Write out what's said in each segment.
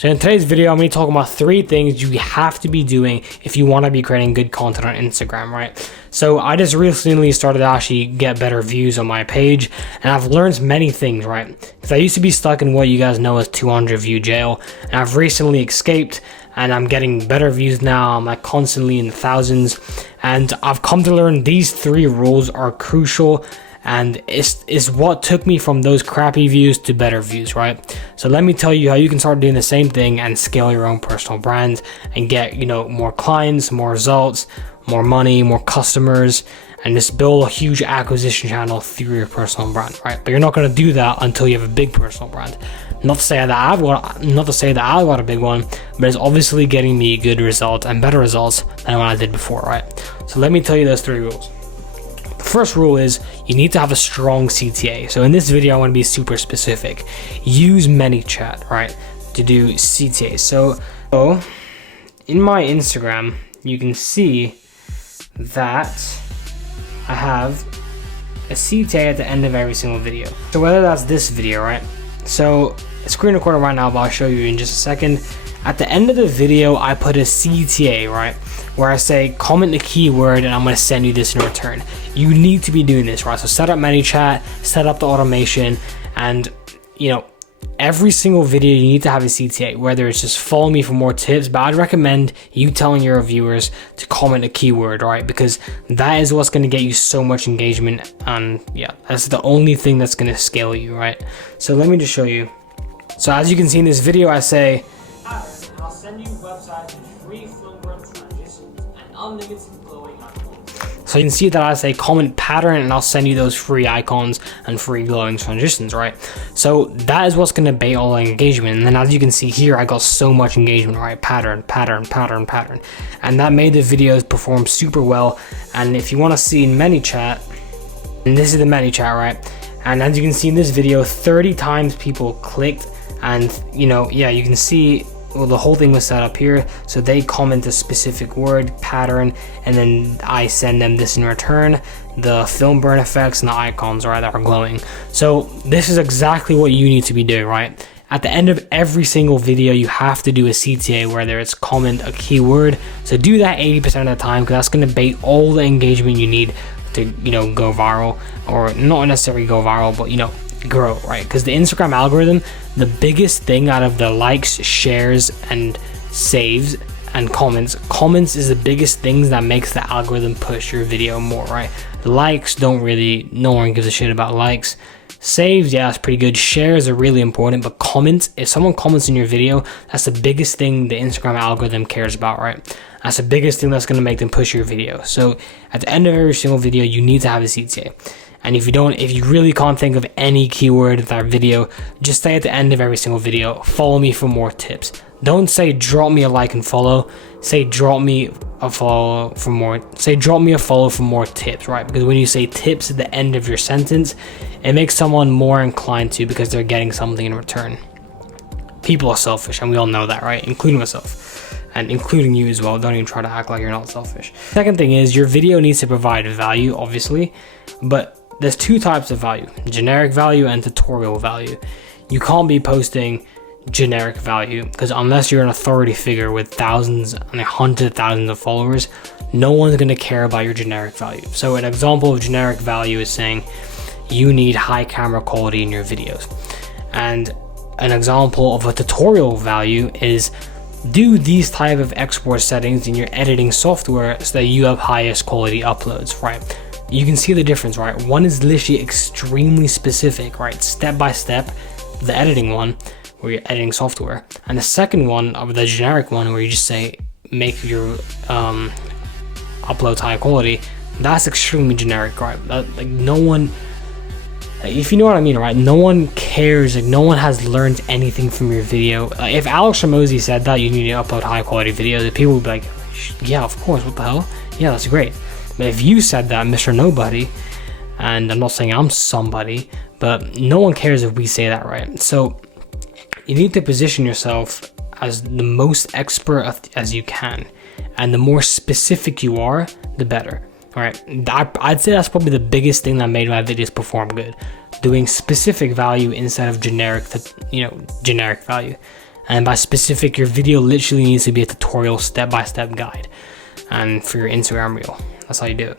So in today's video, I'm going to be talking about 3 things you have to be doing if you want to be creating good content on Instagram, right? So I just recently started to actually get better views on my page, and I've learned many things, right? Because I used to be stuck in what you guys know as 200 view jail, and I've recently escaped, and I'm getting better views now. I'm like constantly in the thousands, and I've come to learn these 3 rules are crucial, and it's what took me from those crappy views to better views, right? So let me tell you how you can start doing the same thing and scale your own personal brand and get, more clients, more results, more money, more customers, and just build a huge acquisition channel through your personal brand, right? But you're not going to do that until you have a big personal brand. Not to say that I've got a big one, but it's obviously getting me good results and better results than what I did before, right? So let me tell you those 3 rules. The first rule is you need to have a strong CTA. So in this video, I want to be super specific. Use ManyChat, right, to do CTA. So in my Instagram, you can see that I have a CTA at the end of every single video. So whether that's this video, right? So it's screen recording right now, but I'll show you in just a second. At the end of the video, I put a CTA, right? Where I say, comment the keyword and I'm gonna send you this in return. You need to be doing this, right? So set up ManyChat, set up the automation, and every single video you need to have a CTA, whether it's just follow me for more tips, but I'd recommend you telling your viewers to comment a keyword, right? Because that is what's gonna get you so much engagement, and yeah, that's the only thing that's gonna scale you, right? So let me just show you. So as you can see in this video, I say, I'll send you websites with free film burn transitions and unlimited glowing icons. So you can see that I say comment pattern and I'll send you those free icons and free glowing transitions, right? So that is what's gonna bait all the engagement. And then as you can see here, I got so much engagement, right? Pattern. And that made the videos perform super well. And if you wanna see in ManyChat, and this is the ManyChat, right? And as you can see in this video, 30 times people clicked, and you can see, well, the whole thing was set up here. So they comment a specific word pattern, and then I send them this in return, the film burn effects and the icons, right, that are glowing. So this is exactly what you need to be doing, right? At the end of every single video, you have to do a CTA, whether it's comment a keyword. So do that 80% of the time, because that's going to bait all the engagement you need to go viral, or not necessarily go viral, but grow, right? Because the Instagram algorithm, the biggest thing out of the likes, shares, and saves and comments is the biggest things that makes the algorithm push your video more, right? The likes don't really, no one gives a shit about likes. Saves, yeah, that's pretty good. Shares are really important, but comments, if someone comments in your video, that's the biggest thing the Instagram algorithm cares about, right? That's the biggest thing that's going to make them push your video. So at the end of every single video, you need to have a CTA. And if you really can't think of any keyword in that video, just say at the end of every single video, follow me for more tips. Don't say drop me a like and follow. Say drop me a follow for more. Say drop me a follow for more tips, right? Because when you say tips at the end of your sentence, it makes someone more inclined to, because they're getting something in return. People are selfish, and we all know that, right? Including myself, and including you as well. Don't even try to act like you're not selfish. Second thing is, your video needs to provide value, obviously, but there's 2 types of value: generic value and tutorial value. You can't be posting generic value, because unless you're an authority figure with thousands and hundreds of thousands of followers, no one's going to care about your generic value. So an example of generic value is saying you need high camera quality in your videos. And an example of a tutorial value is do these type of export settings in your editing software so that you have highest quality uploads, right? You can see the difference, right? One is literally extremely specific, right? Step by step, the editing one, where you're editing software. And the second one, of the generic one, where you just say, make your uploads high quality, that's extremely generic, right? Like no one, if you know what I mean, right? No one cares, like no one has learned anything from your video. If Alex Hormozi said that you need to upload high quality videos, people would be like, yeah, of course, what the hell? Yeah, that's great. But if you said that, Mr. Nobody, and I'm not saying I'm somebody, but no one cares if we say that, right? So you need to position yourself as the most expert as you can, and the more specific you are, the better. All right, I'd say that's probably the biggest thing that made my videos perform good, doing specific value instead of generic value. And by specific, your video literally needs to be a tutorial step-by-step guide. And for your Instagram reel, that's how you do it.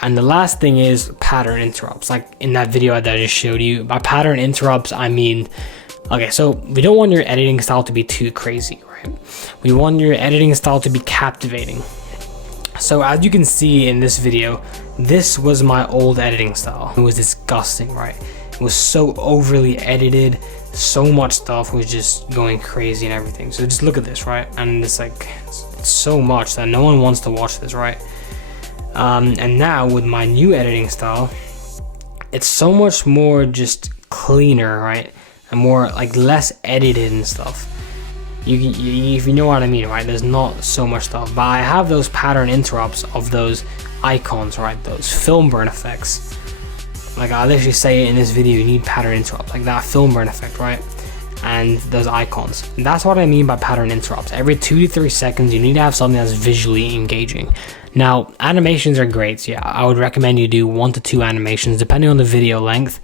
And the last thing is pattern interrupts. Like in that video that I just showed you, by pattern interrupts, I mean, okay, so we don't want your editing style to be too crazy, right? We want your editing style to be captivating. So as you can see in this video, this was my old editing style. It was disgusting, right? It was so overly edited, so much stuff was just going crazy and everything. So just look at this, right? And it's like, it's so much that no one wants to watch this, right? And now with my new editing style, it's so much more just cleaner, right? And more like less edited and stuff. If you know what I mean, right? There's not so much stuff, but I have those pattern interrupts of those icons, right? Those film burn effects. Like I literally say in this video, you need pattern interrupt, like that film burn effect, right? And those icons. And that's what I mean by pattern interrupts. Every 2 to 3 seconds, you need to have something that's visually engaging. Now, animations are great. So yeah, I would recommend you do 1 to 2 animations, depending on the video length.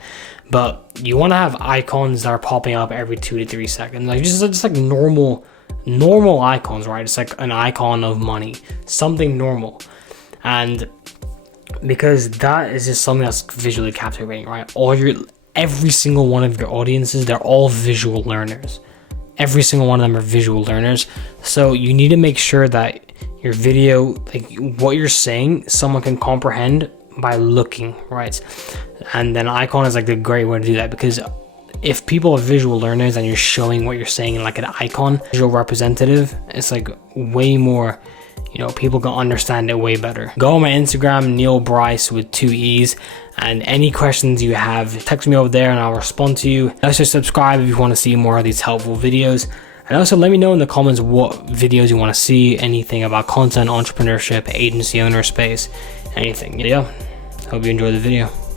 But you want to have icons that are popping up every 2 to 3 seconds, like just like normal icons, right? It's like an icon of money, something normal. And because that is just something that's visually captivating, right? Every single one of your audiences, they're all visual learners. Every single one of them are visual learners. So you need to make sure that your video, like what you're saying, someone can comprehend by looking, right? And then icon is like the great way to do that, because if people are visual learners and you're showing what you're saying in like an icon, visual representative, it's like way more, you know, people can understand it way better. Go on my Instagram, Neil Bryce with 2 E's, and any questions you have, text me over there and I'll respond to you. Also subscribe if you want to see more of these helpful videos. And also let me know in the comments what videos you want to see, anything about content, entrepreneurship, agency owner space, anything. Yeah, hope you enjoyed the video.